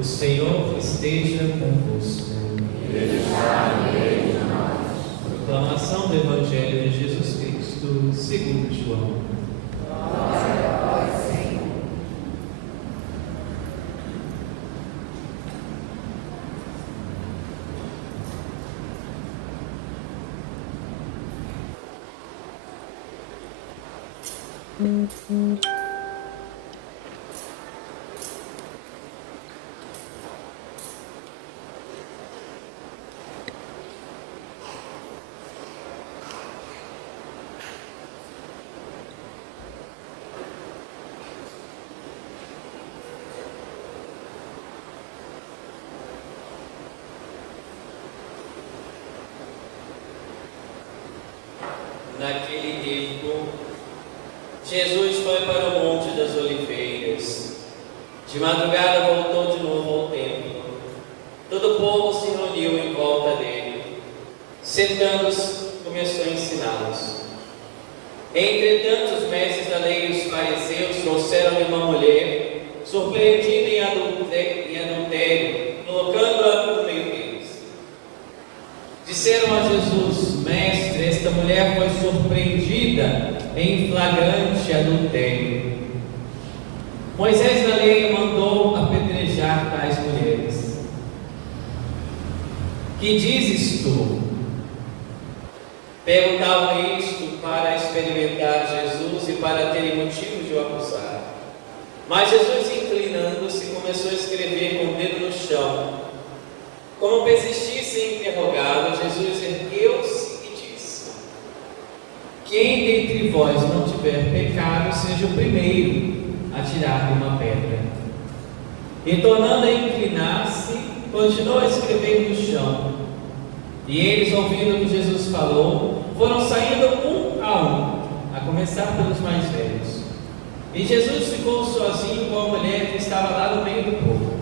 O Senhor esteja convosco. Ele está no meio de nós. Proclamação do Evangelho de Jesus Cristo, segundo João. Glória a vós, Senhor. Naquele tempo, Jesus foi para o Monte das Oliveiras. De madrugada voltou de novo ao templo. Todo o povo se reuniu em volta dele. Sentando-se, começou a ensiná-los. Entretanto, os mestres da lei e os fariseus trouxeram-lhe uma mulher, surpreendida em adultério, colocando-a no meio deles. Disseram a Jesus: Mestre, esta mulher foi surpreendida em flagrante adultério. Moisés da lei mandou apedrejar tais mulheres. Que dizes tu? Perguntavam isto para experimentar Jesus e para terem motivo de o acusar. Mas Jesus, inclinando-se, começou a escrever com o dedo no chão. Como persistisse em interrogá-lo, Jesus ergueu-se e disse: Quem dentre vós não tiver pecado, seja o primeiro a tirar-lhe uma pedra. E tornando a inclinar-se, continuou a escrever no chão. E eles, ouvindo o que Jesus falou, foram saindo um, a começar pelos mais velhos. E Jesus ficou sozinho com a mulher que estava lá no meio do povo.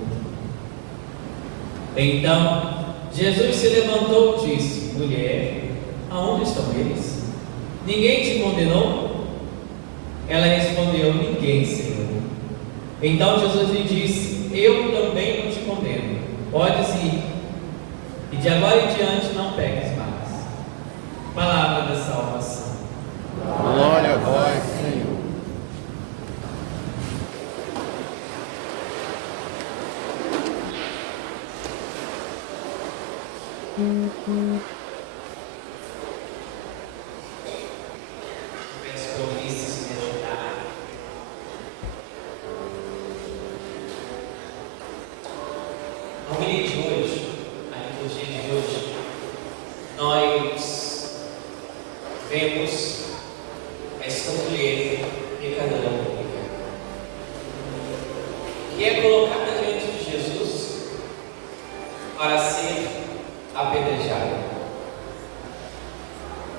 Então, Jesus se levantou e disse: Mulher, aonde estão eles? Ninguém te condenou? Ela respondeu: Ninguém, Senhor. Então Jesus lhe disse: Eu também não te condeno. Podes ir, e de agora em diante não peques mais. Palavra da salvação. Glória a vós, Senhor. Peço que ouvistes me ajudar. A homilia de hoje, a liturgia de hoje, nós vemos esta mulher pecadora pública, que é colocada diante de Jesus para ser apedrejada.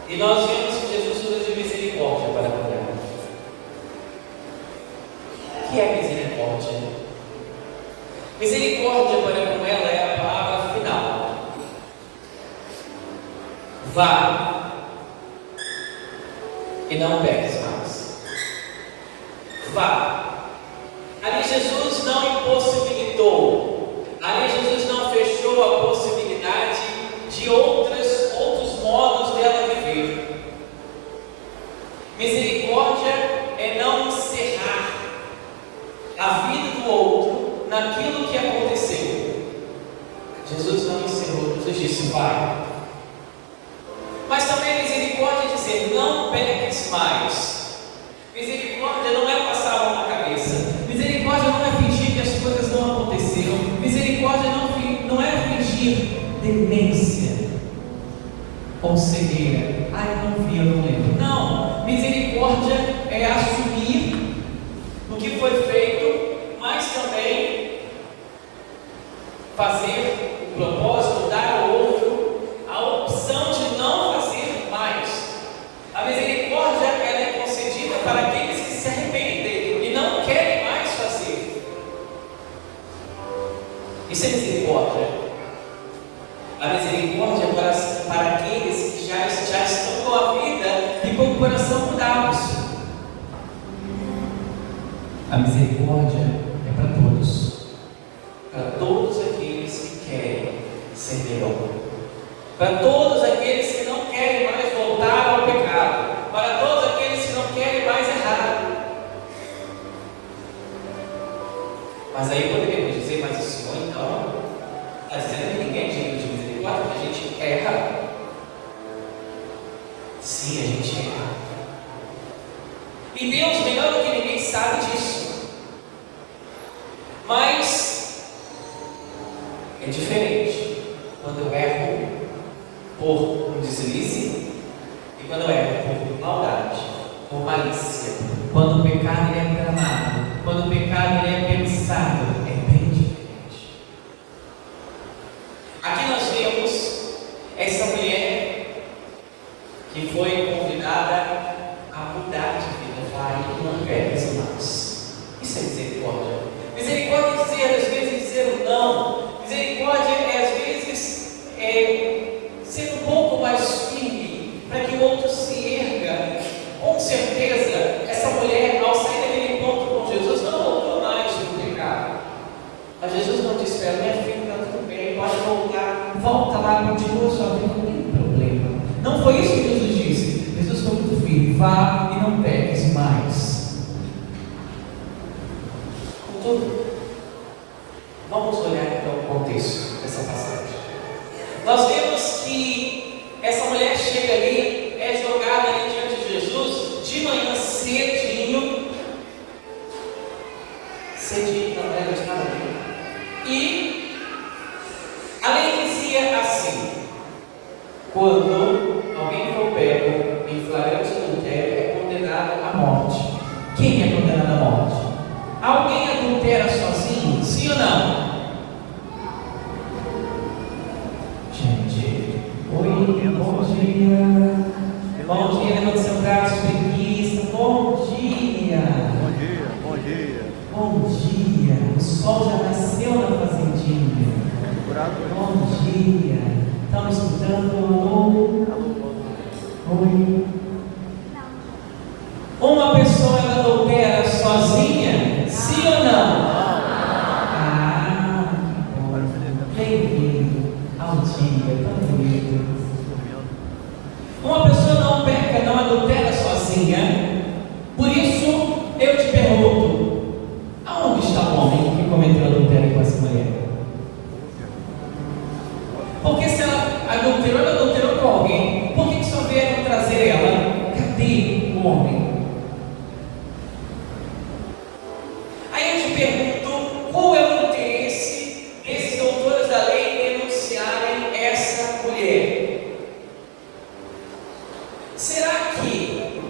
E nós vemos que Jesus usa de misericórdia para curar. O que é misericórdia? Misericórdia para com ela é a palavra final. Vá e não peques mais. Vá. Ali Jesus não impossibilitou. Ali Jesus não fechou a possibilidade de outros modos dela viver. Misericórdia é não encerrar a vida do outro naquilo que aconteceu. Jesus não encerrou, Jesus disse: vai. Mas também misericórdia é dizer: não peques mais. Misericórdia não é passar a mão na cabeça. Misericórdia não é fingir que as coisas não aconteceram. Misericórdia não é fingir demência ou cegueira. Eu não vi, eu não lembro. Não, misericórdia é assumir o que foi feito, mas também fazer o propósito, dar ao outro a opção de não fazer mais. A misericórdia ela é concedida para aqueles que se arrependem e não querem mais fazer. Isso é misericórdia. A misericórdia é para aqueles que já estão com a vida e com o coração mudados. A misericórdia é para todos. Para todos servirão. Para todos aqueles que não querem mais voltar ao pecado, para todos aqueles que não querem mais errar. Mas aí poderíamos dizer, mas o Senhor então está dizendo que ninguém é digno de misericórdia, que a gente erra. Sim, a gente erra. E Deus, melhor do que ninguém, sabe disso. Mas é diferente quando eu erro por um deslize e quando eu erro por maldade, por malícia. Quando o pecado ele é tramado, quando o pecado ele é pensado, é bem diferente. Aqui nós vemos essa mulher que foi convidada a mudar de vida, vai e não peques mais. Isso é misericórdia. Misericórdia é dizer, às vezes, dizer não. Misericórdia é, às vezes, ser um pouco mais firme para que o outro se erga. Com certeza, essa mulher, ao sair daquele encontro com Jesus, não voltou mais no pecado. Mas Jesus não disse para ela, minha filha, está tudo bem, pode voltar, volta lá, continua sua vida, não tem problema. Não foi isso que Jesus disse. Jesus foi muito firme, vá e não peques mais. Contudo, vamos olhar então o contexto dessa passagem. Nós vemos que essa mulher chega ali, é jogada ali diante de Jesus, de manhã cedinho, não era de nada ali. E a lei dizia assim: quando alguém for pego em flagrante adultério, é condenado à morte. Quem é condenado à morte? Alguém adultera sozinho? Sim ou não? Gente, oi, bom dia. Bom dia, levanta seu braço, preguiça. Bom dia. Bom dia, bom dia. Bom dia. O sol já nasceu na fazendinha. Bom dia. Estão me escutando? Alô? Oi. Uma pessoa ela adultera sozinha? Sim ou não? Bem-vindo ao dia, tão bonito. Uma pessoa não peca, não adultera sozinha. Por isso, eu te pergunto: aonde está o homem que cometeu adultério com essa mulher? Porque se ela adulterou com alguém, por que só vieram trazer ela? Cadê o homem? Aí eu te pergunto, qual é o interesse desses doutores da lei em denunciarem essa mulher? Será que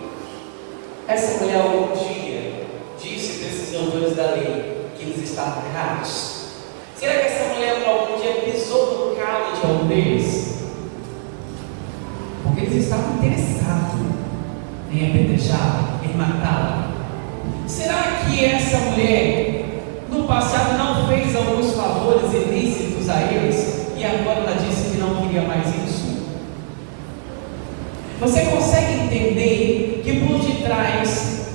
essa mulher algum dia disse para esses doutores da lei que eles estavam errados? Será que essa mulher algum dia pisou no calo de algum deles? Porque eles estavam interessados em apedrejá-la, em matá-la. Será que essa mulher no passado não fez alguns favores ilícitos a eles e agora ela disse que não queria mais isso? Você consegue entender que por detrás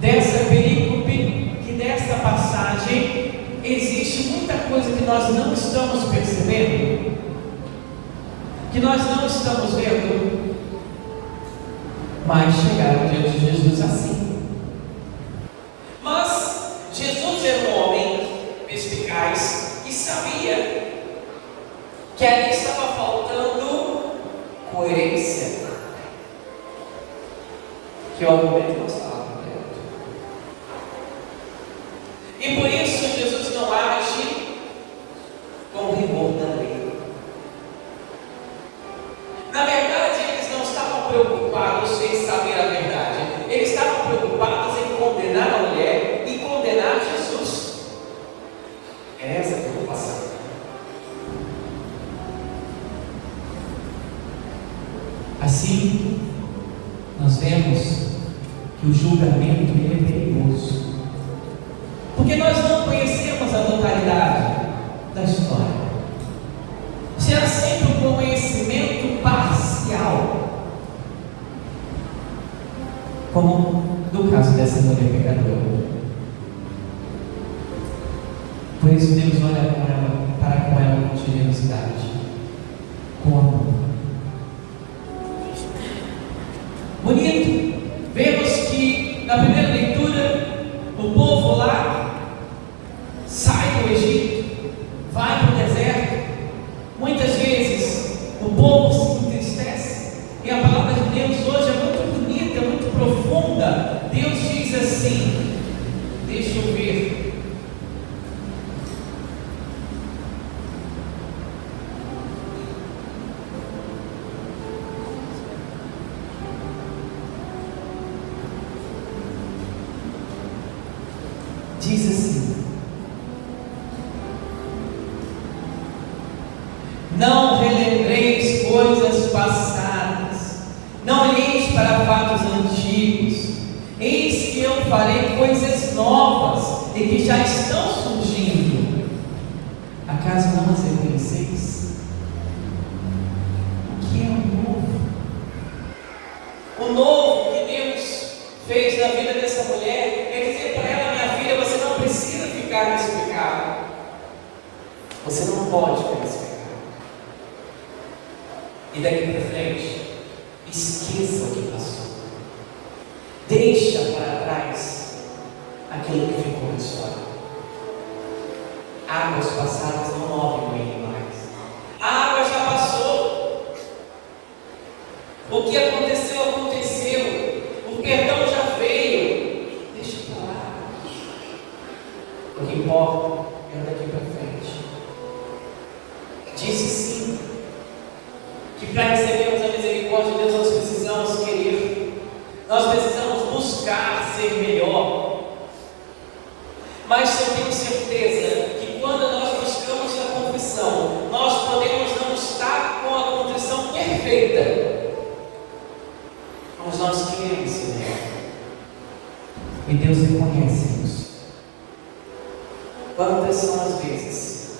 dessa perícope, que dessa passagem, existe muita coisa que nós não estamos percebendo, que nós não estamos vendo, mas chegaram diante de Jesus assim. Mas Jesus era um homem perspicaz e sabia que ali estava faltando coerência, que o argumento não estava completo. E por isso Jesus não age com rigor da lei. Na verdade, eles não estavam preocupados em saber a verdade. Eles estavam preocupados em condenar a mulher e condenar Jesus. É essa a preocupação. Assim, nós vemos que o julgamento ele é perigoso. Porque nós não conhecemos a totalidade da história. Será sempre um conhecimento parcial, como no caso dessa mulher pecadora. Por isso Deus olha para com ela com generosidade. diz assim: não relembreis coisas passadas, não olheis para fatos antigos, eis que eu farei coisas novas e que já estão surgindo, acaso não as reconheceis? O que é o novo? O novo que Deus fez na vida dessa mulher é dizer para ela: minha filha, você não precisa ficar nesse pecado, você não pode ficar nesse pecado. E daqui para frente, esqueça o que passou. Deixa para trás aquilo que ficou na história. Águas passadas não movem ele mais. A água já passou. O que aconteceu, aconteceu. O perdão já veio. Deixa para lá. O que importa é daqui para frente. Disse sim que para recebermos a misericórdia de Deus nós precisamos querer, nós precisamos buscar ser melhor. Mas eu tenho certeza que quando nós buscamos a confissão, nós podemos não estar com a contrição perfeita, mas nós queremos ser melhor. E Deus reconhece isso. Quantas são as vezes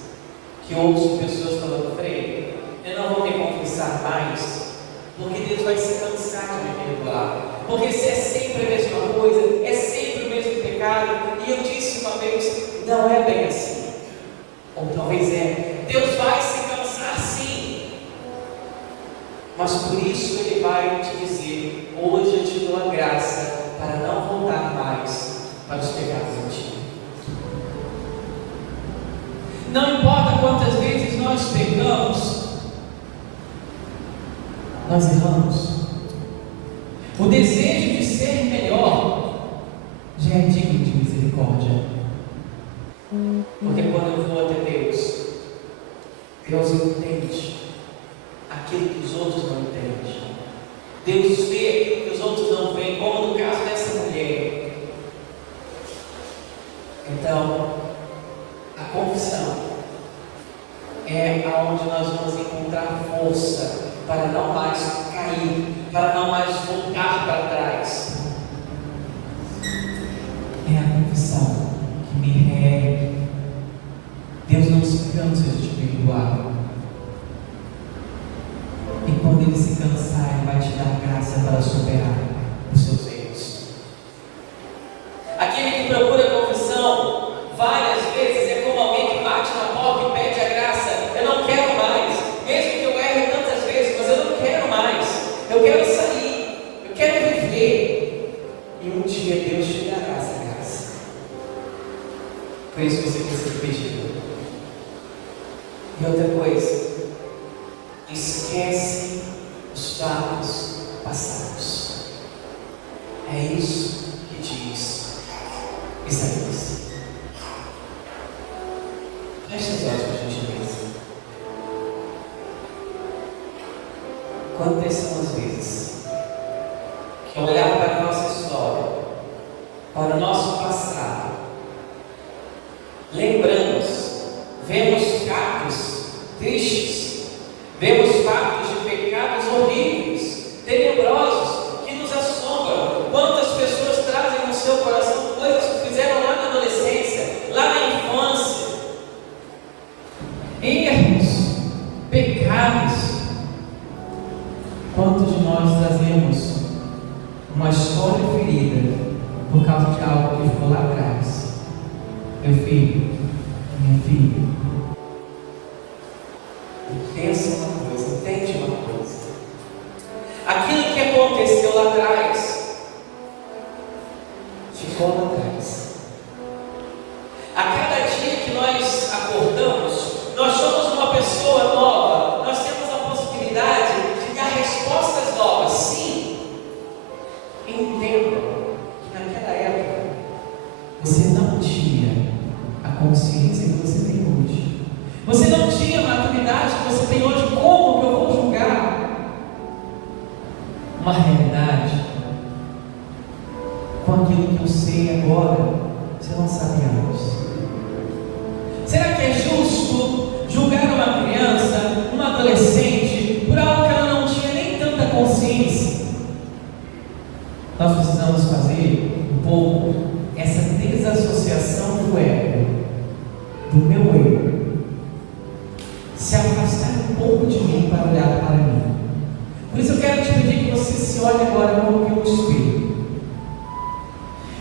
que ouço pessoas falando: Frei, eu não vou me confessar mais, porque Deus vai se cansar de me perdoar, porque se é sempre a mesma coisa, é sempre o mesmo pecado. E eu disse uma vez: não é bem assim. Ou talvez é: Deus vai se cansar sim, mas por isso Ele vai te dizer: hoje eu te dou a graça para não voltar mais para os pecados antigos. Não importa quantas vezes nós pecamos, nós erramos. O desejo de ser melhor já é digno de misericórdia. Porque quando eu vou até Deus, Deus entende aquilo que os outros não entendem. Deus vê aquilo que os outros não veem, como no caso dessa mulher. Então, a confissão é aonde nós vamos encontrar força para não mais cair, para não mais voltar para trás. É a confissão que me reergue. Deus não se cansa de te perdoar. E quando Ele se cansar, Ele vai te dar graça para superar os seus erros. Aquele que procura confissão várias vezes é como alguém que bate na porta e pede a graça: eu não quero mais, mesmo que eu erre tantas vezes, mas eu não quero mais, eu quero sair, eu quero viver. E um dia Deus te dará essa graça. Por isso você precisa pedir. E outra coisa, esquece os fatos passados. É isso que diz Isaías. Feche os olhos, por gentileza. Quantas são as vezes que, ao olhar para a nossa história, para o nosso passado, lembramos, vemos fatos tristes, vemos fatos de pecados horríveis, tenebrosos, que nos assombram. Quantas pessoas trazem no seu coração coisas que fizeram lá na adolescência, lá na infância, erros, pecados. Quantos de nós trazemos uma história ferida por causa de algo que ficou lá atrás? Meu filho, minha filha, pensa uma coisa, entende uma coisa. Aquilo que aconteceu lá atrás ficou lá atrás. A cada dia que nós acordamos, nós somos uma pessoa nova. Nós temos a possibilidade de dar respostas novas. Sim, entenda que naquela época você não tinha a consciência que você tem hoje. Você não tinha a maturidade que você tem hoje como se afastar um pouco de mim para olhar para mim. Por isso eu quero te pedir que você se olhe agora como que um espelho.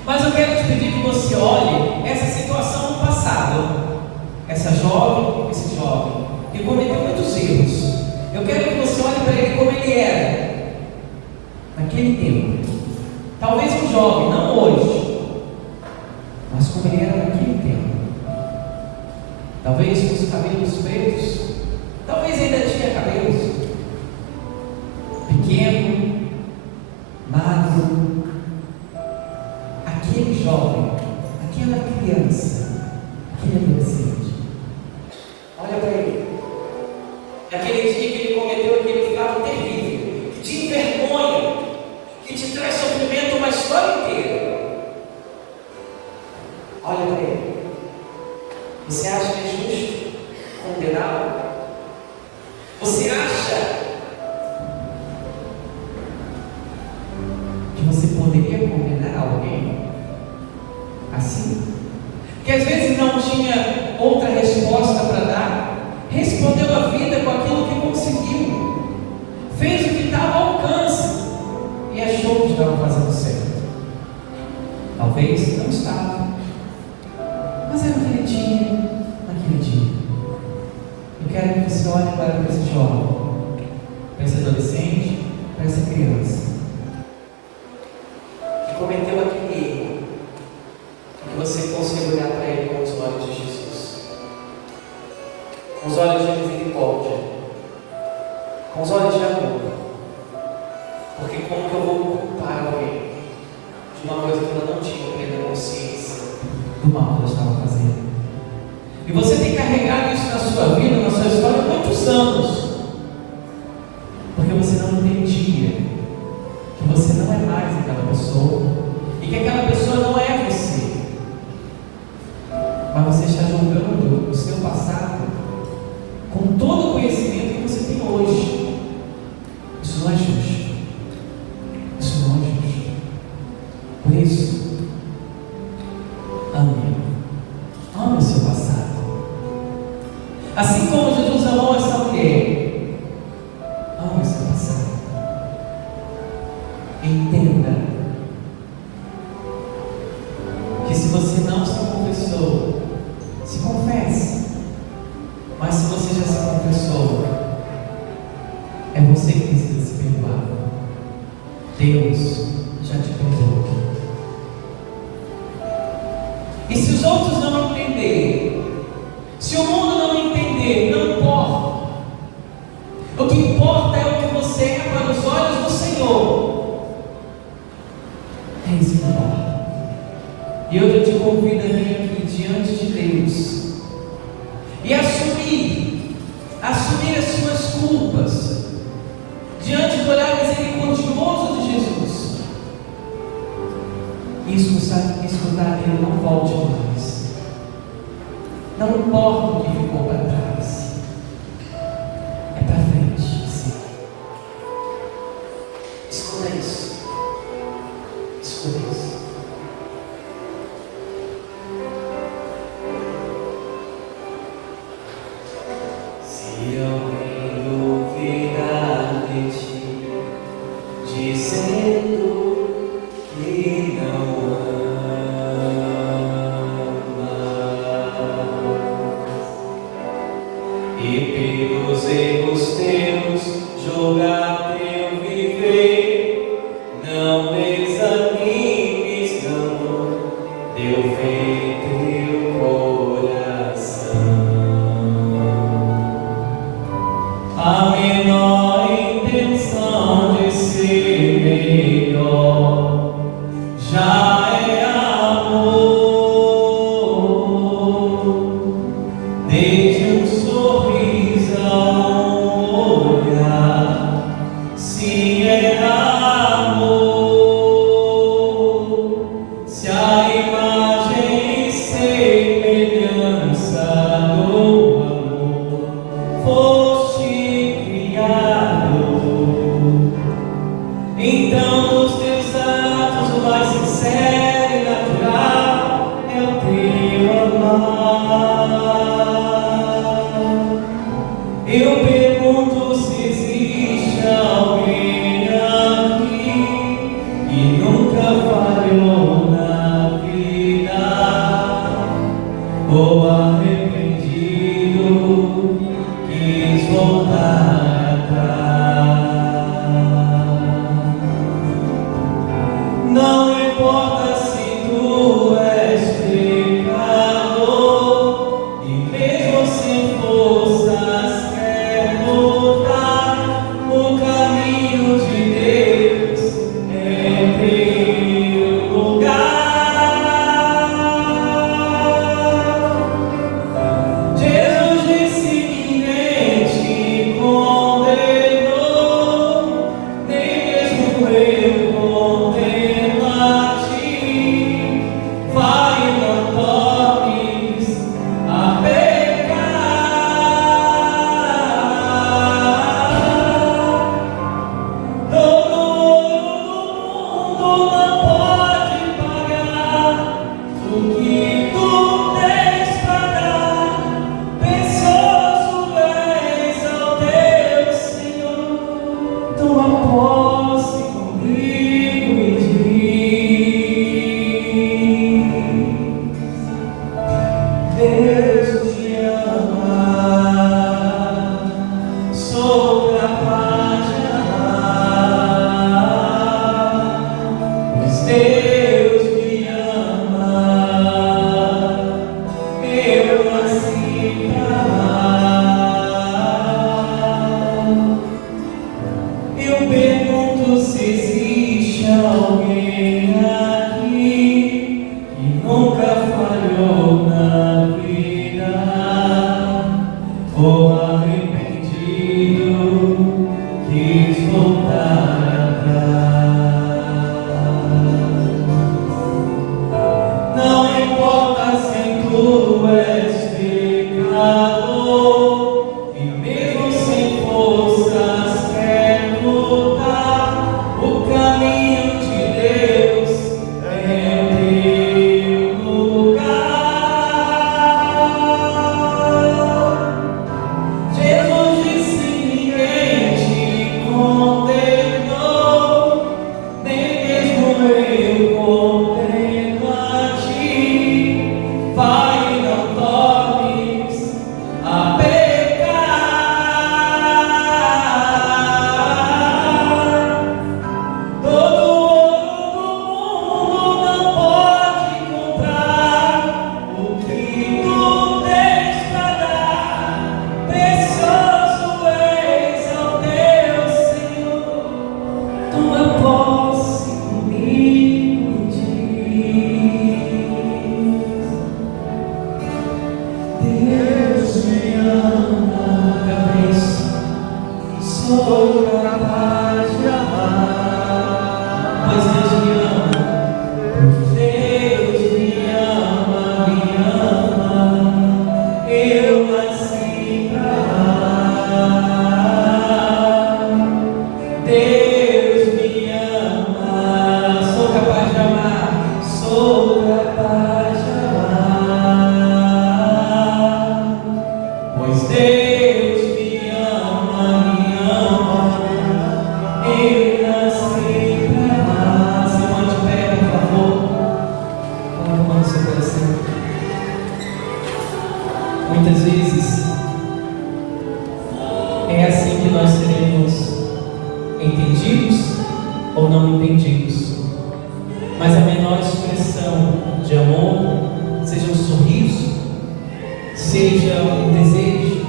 Mas eu quero te pedir que você olhe essa situação no passado. Essa jovem, esse jovem, que cometeu muitos erros. Eu quero que você olhe para ele como ele era naquele tempo. Talvez um jovem, não hoje, mas como ele era naquele tempo. Talvez com os cabelos pretos, talvez ainda tinha cabelos. Pequeno, magro. Aquele jovem, aquela criança, aquele adolescente. Olha para ele. Naquele dia que ele cometeu aquele fato terrível, que te envergonha, que te traz sofrimento uma história inteira. Olha para ele. Você acha que é justo condená-lo? Você acha que você poderia condenar alguém assim? Que às vezes não tinha outra resposta para dar, respondeu a vida com aquilo que conseguiu, fez o que estava ao alcance e achou que estava fazendo certo. Talvez não estava, mas era o que ele tinha naquele dia. Eu quero que você olhe para esse jovem, para esse adolescente, para essa criança que cometeu aquele erro, que você consiga olhar para ele com os olhos de Jesus, com os olhos de misericórdia, com os olhos de amor. Porque como que eu vou culpar alguém de uma coisa que ela não tinha plena consciência do mal que ela estava fazendo? E você tem carregado isso na sua vida, na sua história, há muitos anos, porque você não entendia que você não é mais aquela pessoa e que aquela pessoa não é você, mas você está julgando o seu passado com todo o conhecimento que você tem hoje. Isso não é justo. Isso não é justo. Por isso, ame. Ame o seu passado. Assim como Jesus amou essa mulher, ame o seu passado. Entenda que se você não se confessou, se confesse. Mas se você já se confessou, é você que precisa se perdoar. Deus já te perdoou. E se os outros não entenderem, se o mundo não entender, não importa. O que importa é o que você é para os olhos do Senhor. É isso que importa. E hoje eu te convido a vir aqui diante de Deus e assumir as suas culpas diante do olhar misericordioso de Jesus. E escutar Ele, não volte mais. Não importa o que ficou para trás, é para frente, sim. Escuta isso. Escuta isso. Se alguém duvidar de ti, dizendo que não e pelos erros teus julgar teu viver, não desanimes, não, Deus vê teu coração. A menor intenção de ser melhor já é amor, desde um sorriso a um olhar, Eu pergunto se existe alguém aqui que nunca falhou na vida, ou arrependido quis voltar atrás. Não importa se tu és pecador e mesmo sem forças quer voltar, o caminho de Deus é teu lugar. Jesus disse: ninguém te condenou, nem mesmo eu condeno a ti. Vai e não toques a pecar. Todo ouro do mundo não pode pagar o que tu tens para dar. Precioso és ao teu Senhor. Toma posse comigo e diz: Deus te ama, sou capaz de amar, pois Deus me ama, eu nasci pra amar. Eu pergunto se existe alguém aqui que nunca falhou na vida, ou arrependido quis voltar atrás. Não importa se tu és pecador e mesmo sem forças quer lutar, o caminho de Deus é teu lugar. Jesus disse: ninguém te condenou, nem mesmo eu condeno a ti. Vai e não toques a pecar. Todo ouro do mundo não pode comprar o que tu tens para dar. Precioso és ao teu Senhor. Toma posse comigo e diz: Deus me ama, cabeça, sou capaz de amar, pois Deus me ama. Deus me ama, eu nasci pra amar. Deus me ama, sou capaz de amar, sou capaz de amar, pois Deus me ama, eu nasci pra amar. Se mande de pé, por favor. Coloque a mão no seu coração. Muitas vezes é assim que nós seremos entendidos ou não entendidos. Mas a menor expressão de amor, seja um sorriso, seja um desejo,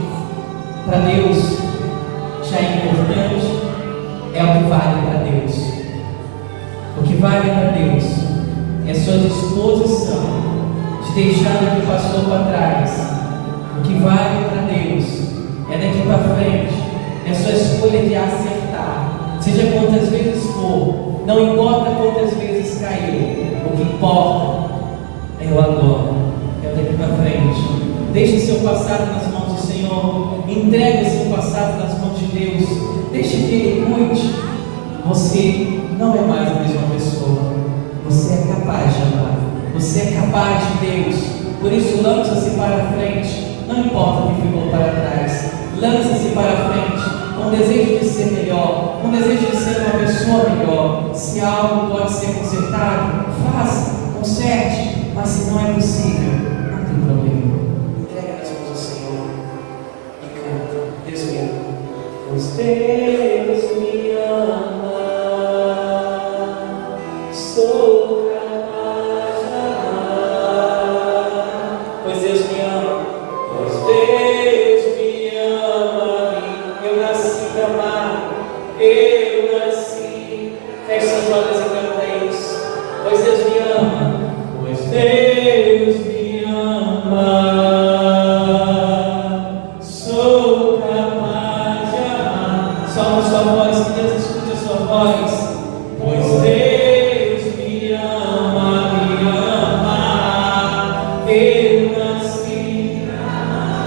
para Deus já é importante, é o que vale para Deus. O que vale para Deus é a sua disposição de deixar o que passou para trás. O que vale para Deus é daqui para frente, é a sua escolha de acertar, seja quantas vezes for, não importa quantas vezes caiu, o que importa é o agora, é o daqui para frente. Deixe seu passado nas mãos do Senhor, entregue seu passado nas mãos de Deus, deixe que Ele cuide. Você não é mais a mesma pessoa, você é capaz de amar, você é capaz de Deus. Por isso, lança-se para frente, não importa o que ficou para trás, lança-se um desejo de ser melhor, um desejo de ser uma pessoa melhor. Se algo pode ser consertado, faça, conserte, mas se não é possível, não tem problema. Entrega as mãos ao Senhor e canta. Deus me ama. Pois Deus me ama, sou capaz de amar. Pois Deus me ama, pois Deus me ama a mim. Eu nasci para amar, eu nasci. Feche seus olhos e canta isso. Pois Deus me ama, pois Deus me ama, sou capaz de amar. Solta a sua voz, que Deus escute a sua voz. Pois Deus me ama, eu nasci.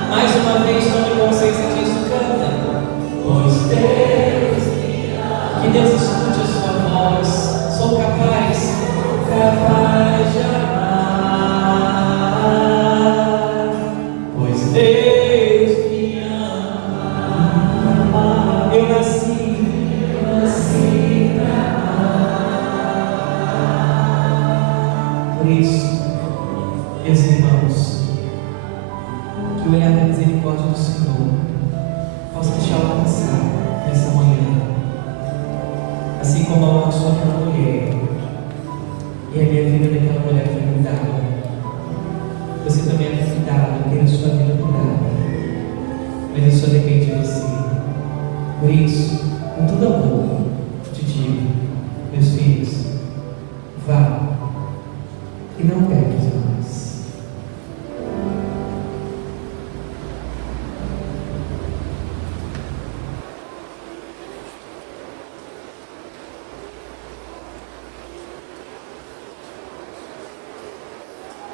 Mais uma vez, tome consciência disso, canta. Pois Deus me ama. Que Deus escute a sua voz. Sou capaz de amar. Pois Deus me ama. Eu nasci para amar. Por isso, meus irmãos, que o olhar da misericórdia do Senhor possa te alcançar nessa manhã, assim como alcançou aquela mulher, e a minha vida daquela mulher foi cuidada. Você também é cuidado, ter a sua vida cuidada, mas isso depende de você. Por isso, com todo amor,